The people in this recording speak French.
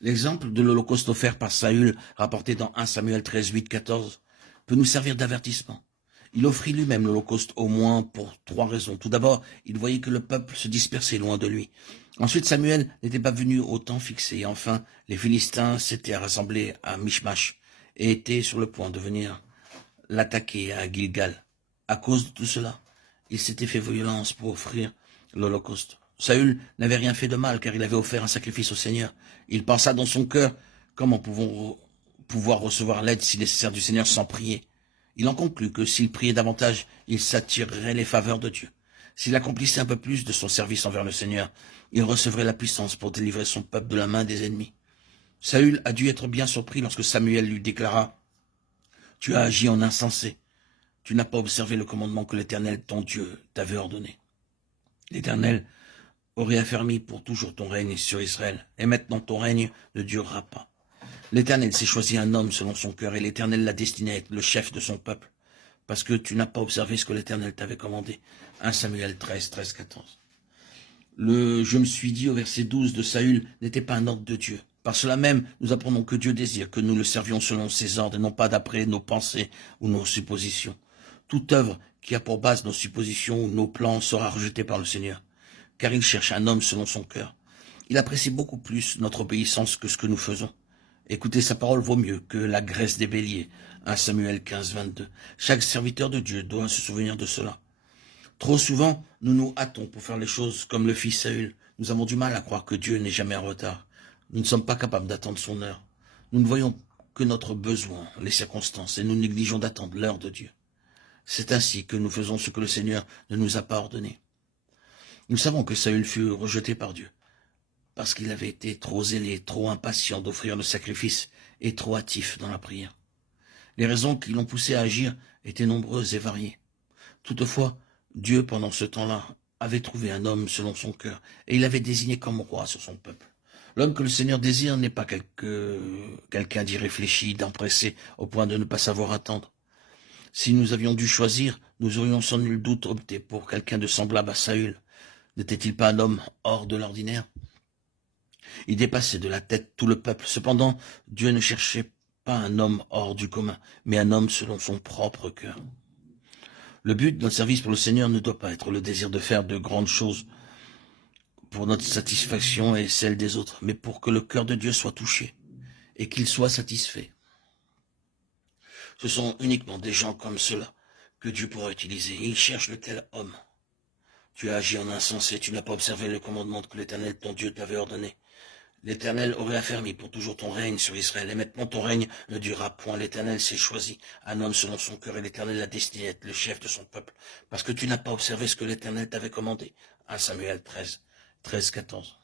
L'exemple de l'Holocauste offert par Saül, rapporté dans 1 Samuel 13, 8, 14, peut nous servir d'avertissement. Il offrit lui-même l'Holocauste au moins pour 3 raisons. Tout d'abord, il voyait que le peuple se dispersait loin de lui. Ensuite, Samuel n'était pas venu au temps fixé. Et enfin, les Philistins s'étaient rassemblés à Michmash et étaient sur le point de venir l'attaquer à Gilgal. À cause de tout cela, il s'était fait violence pour offrir l'Holocauste. Saül n'avait rien fait de mal car il avait offert un sacrifice au Seigneur. Il pensa dans son cœur, comment pouvons-nous pouvoir recevoir l'aide si nécessaire du Seigneur sans prier? Il en conclut que s'il priait davantage, il s'attirerait les faveurs de Dieu. S'il accomplissait un peu plus de son service envers le Seigneur, il recevrait la puissance pour délivrer son peuple de la main des ennemis. Saül a dû être bien surpris lorsque Samuel lui déclara « Tu as agi en insensé. Tu n'as pas observé le commandement que l'Éternel, ton Dieu, t'avait ordonné. L'Éternel aurait affermi pour toujours ton règne sur Israël, et maintenant ton règne ne durera pas. L'Éternel s'est choisi un homme selon son cœur, et l'Éternel l'a destiné à être le chef de son peuple, parce que tu n'as pas observé ce que l'Éternel t'avait commandé. 1 Samuel 13, 13, 14. Le « je me suis dit » au verset 12 de Saül n'était pas un ordre de Dieu. Par cela même, nous apprenons que Dieu désire que nous le servions selon ses ordres et non pas d'après nos pensées ou nos suppositions. Toute œuvre qui a pour base nos suppositions ou nos plans sera rejetée par le Seigneur, car il cherche un homme selon son cœur. Il apprécie beaucoup plus notre obéissance que ce que nous faisons. Écouter sa parole vaut mieux que la graisse des béliers. 1 Samuel 15, 22. Chaque serviteur de Dieu doit se souvenir de cela. Trop souvent, nous nous hâtons pour faire les choses comme le fit Saül. Nous avons du mal à croire que Dieu n'est jamais en retard. Nous ne sommes pas capables d'attendre son heure. Nous ne voyons que notre besoin, les circonstances, et nous négligeons d'attendre l'heure de Dieu. C'est ainsi que nous faisons ce que le Seigneur ne nous a pas ordonné. Nous savons que Saül fut rejeté par Dieu, parce qu'il avait été trop zélé, trop impatient d'offrir le sacrifice et trop hâtif dans la prière. Les raisons qui l'ont poussé à agir étaient nombreuses et variées. Toutefois, Dieu, pendant ce temps-là, avait trouvé un homme selon son cœur, et il l'avait désigné comme roi sur son peuple. L'homme que le Seigneur désire n'est pas quelqu'un d'irréfléchi, d'empressé, au point de ne pas savoir attendre. Si nous avions dû choisir, nous aurions sans nul doute opté pour quelqu'un de semblable à Saül. N'était-il pas un homme hors de l'ordinaire? Il dépassait de la tête tout le peuple. Cependant, Dieu ne cherchait pas un homme hors du commun, mais un homme selon son propre cœur. Le but de notre service pour le Seigneur ne doit pas être le désir de faire de grandes choses pour notre satisfaction et celle des autres, mais pour que le cœur de Dieu soit touché et qu'il soit satisfait. Ce sont uniquement des gens comme cela que Dieu pourra utiliser. Il cherche le tel homme. Tu as agi en insensé, tu n'as pas observé le commandement que l'Éternel, ton Dieu, t'avait ordonné. L'Éternel aurait affermi pour toujours ton règne sur Israël, et maintenant ton règne ne durera point. L'Éternel s'est choisi un homme selon son cœur, et l'Éternel l'a destiné à être le chef de son peuple, parce que tu n'as pas observé ce que l'Éternel t'avait commandé. 1 Samuel 13, 13, 14.